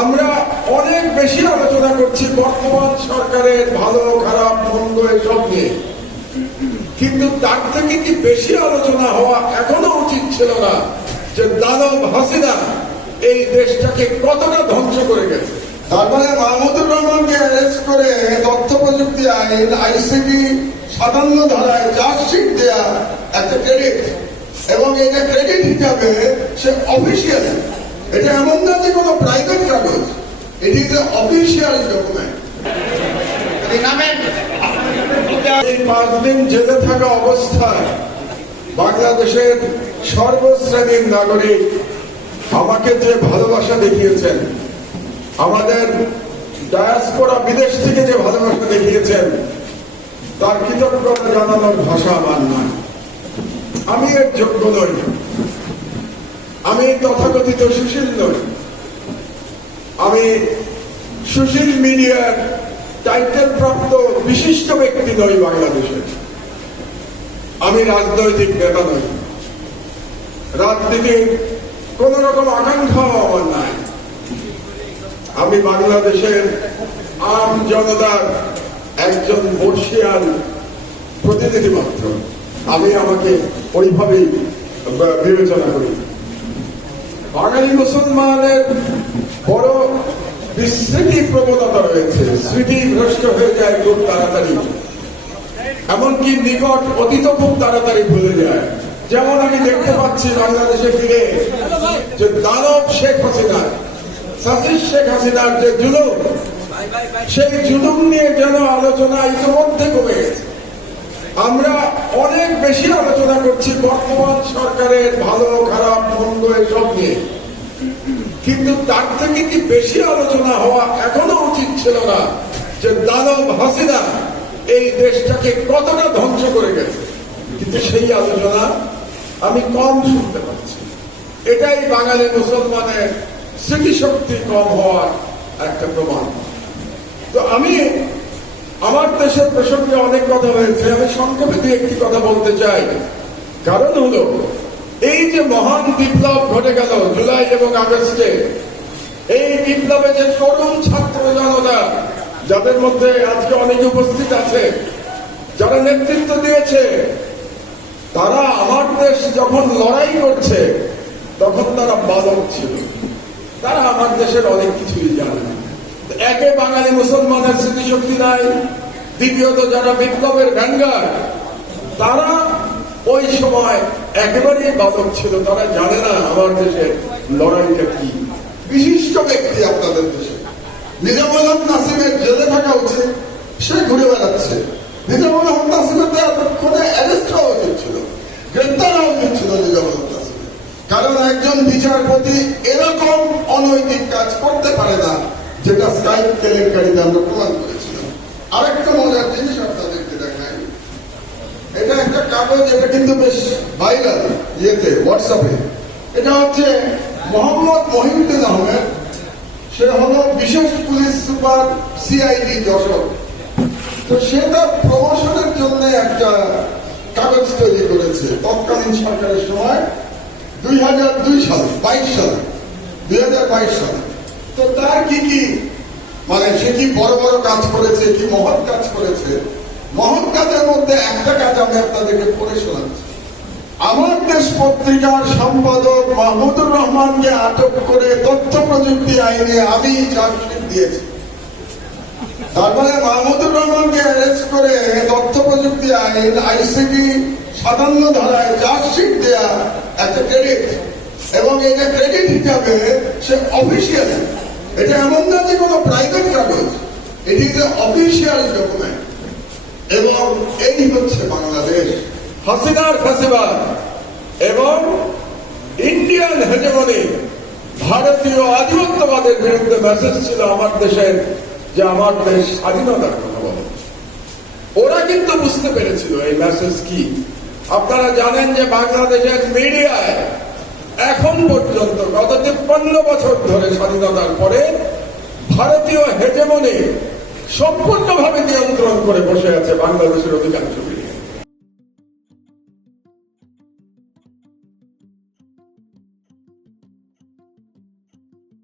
আমরা অনেক বেশি আলোচনা করছি বর্তমান সরকারের ভালো খারাপ মন্দ এসব নিয়ে, কিন্তু তার থেকে কি বেশি আলোচনা হওয়া এখনো উচিত ছিল না যে দানব হাসিনা এই দেশটাকে কতটা ধ্বংস করে গেছে। তার মানে মাহমুদুর রহমানকে অ্যারেস্ট করে তথ্য প্রযুক্তি আইন আইসিটি 57 ধারায় চার্জশিট দেয়া একটা ক্রেডিট, এবং এটা ক্রেডিট হিসাবে সে অফিসিয়াল। এটা এমন না যে কোনো প্রাইভেট কাগজ, it is a official document. এই 5 দিন জেলে থাকা অবস্থায় বাংলাদেশের সর্বশ্রেণীর নাগরিক আমাকে যে ভালোবাসা দেখিয়েছেন, আমাদের ডায়াসপোরা বিদেশ থেকে যে ভালোবাসা দেখিয়েছেন, তার কৃতজ্ঞতা জানানোর ভাষা আমার নয়। আমি এর যোগ্য নই, আমি তথাকথিত সুশীল নই, আমি সুশীল মিডিয়ার টাইটেল প্রাপ্ত বিশিষ্ট ব্যক্তি নই বাংলাদেশে। আমি রাজনৈতিক নেতা নই, রাজনীতির কোন রকম আকাঙ্ক্ষাও আমার নাই। আমি বাংলাদেশের আম জনতার একজন বর্ষিয়ান প্রতিনিধি মাত্র। আমি আমাকে ওইভাবেই বিবেচনা করি। বাঙালি মুসলমানের বড় বিস্মৃতি প্রবণতা রয়েছে, স্মৃতি ভ্রষ্ট হয়ে যায় খুব তাড়াতাড়ি, এমনকি নিকট অতীত খুব তাড়াতাড়ি ভুলে যায়। যেমন আমি দেখতে পাচ্ছি বাংলাদেশে ফিরে যে দানব শেখ হাসিনা, সাসিস শেখ হাসিনার যে জুলুম, সেই জুলুম নিয়ে যেন আলোচনা ইতিমধ্যে কমে গেছে। আমরা অনেক বেশি আলোচনা করছি বর্তমান সরকারের ভালো খারাপ মন্দ এসব নিয়ে, কিন্তু তার থেকে কি বেশি আলোচনা হওয়া এখনো উচিত ছিল না যে দানব হাসিনা এই দেশটাকে কতটা ধ্বংস করে গেছে। কিন্তু সেই আলোচনা আমি কম শুনতে পাচ্ছি। এটাই বাঙালি মুসলমানের স্মৃতিশক্তি কম হওয়ার একটা প্রমাণ। তো আমি আমার দেশের প্রসঙ্গে অনেক কথা হয়েছে, আমি সংক্ষেপে দিয়ে একটি কথা বলতে চাই। কারণ হলো এই যে মহান বিপ্লব ঘটে গেল জুলাই এবং আগস্টে, এই বিপ্লবে যে তরুণ ছাত্র জনতা, যাদের মধ্যে আজকে অনেকে উপস্থিত আছে, যারা নেতৃত্ব দিয়েছে, তারা আমার দেশ যখন লড়াই করছে তখন তারা বালক ছিল। তারা আমার দেশের অনেক কিছুই জানে না। একে বাঙালি মুসলমানের স্মৃতিশক্তি নাই, দ্বিতীয়ত যারা বিপ্লবের ভ্যানগার্ড, তারা ওই সময় একেবারেই বালক ছিল, তারা জানে না আমার দেশের লড়াইটা কি। বিশিষ্ট ব্যক্তি আপনাদের দেশে নিজামুল হক নাসিমের জেলে থাকা উচিত, সে ঘুরে বেড়াচ্ছে। নিজামুল হক নাসিমের এতক্ষণে অ্যারেস্ট হওয়া উচিত ছিল, গ্রেপ্তার হওয়া উচিত ছিল নিজামুল হক নাসিমের। কারণ একজন বিচারপতি এরকম অনৈতিক কাজ করতে পারে না, যেটা স্কাইপ কেলেঙ্কারিতে আমরা প্রমাণ করেছিলাম। আরেকটা মজার জিনিস আপনাদেরকে দেখাই, এটা একটা কাগজ, এটা কিন্তু বেশ ভাইরাল ইয়েতে, হোয়াটসঅ্যাপে। এটা হচ্ছে মোহাম্মদ মহিউদ্দিন আহমেদ, সে হলো বিশেষ পুলিশ সুপার সিআইডি যশোর। তো সে তার প্রমোশনের জন্য একটা কাগজ তৈরি করেছে তৎকালীন সরকারের সময় 2002 সালে 2022 সালে। তো তার কি কি মানে সে কি বড় বড় কাজ করেছে, কি মহৎ কাজ করেছে। মহৎ কাজের মধ্যে একটা কাজ আমি আপনাদেরকে পড়ে শোনাচ্ছি। আমার দেশ পত্রিকার সম্পাদক মাহমুদুর রহমানকে আটক করে তথ্য প্রযুক্তি আইনে আমি চার্জশিট দিয়েছি। তার মানে মাহমুদুর রহমানকে অ্যারেস্ট করে তথ্য প্রযুক্তি আইন আইসিটি 57 ধারায় চার্জশিট দেয়া একটা ক্রেডিট, এবং এটা ক্রেডিট হিসাবে সে অফিসিয়াল। এটা এমন না যে কোনো প্রাইভেট কাগজ, it is a official document. এবং এই হচ্ছে বাংলাদেশ। হাসিনার ফাঁসিবাদ এবং ইন্ডিয়ান হেজেমনি, ভারতীয় আধিপত্যবাদের বিরুদ্ধে মেসেজ ছিল আমার দেশের, যে আমার দেশ স্বাধীনতার কথা বলে। ওরা কিন্তু বুঝতে পেরেছিল এই মেসেজ কি। আপনারা জানেন যে বাংলাদেশের মিডিয়ায় এখন পর্যন্ত গত 53 বছর ধরে স্বাধীনতার পরে ভারতীয় হেজেমনি সম্পূর্ণভাবে নিয়ন্ত্রণ করে বসে আছে বাংলাদেশের অধিকাংশ।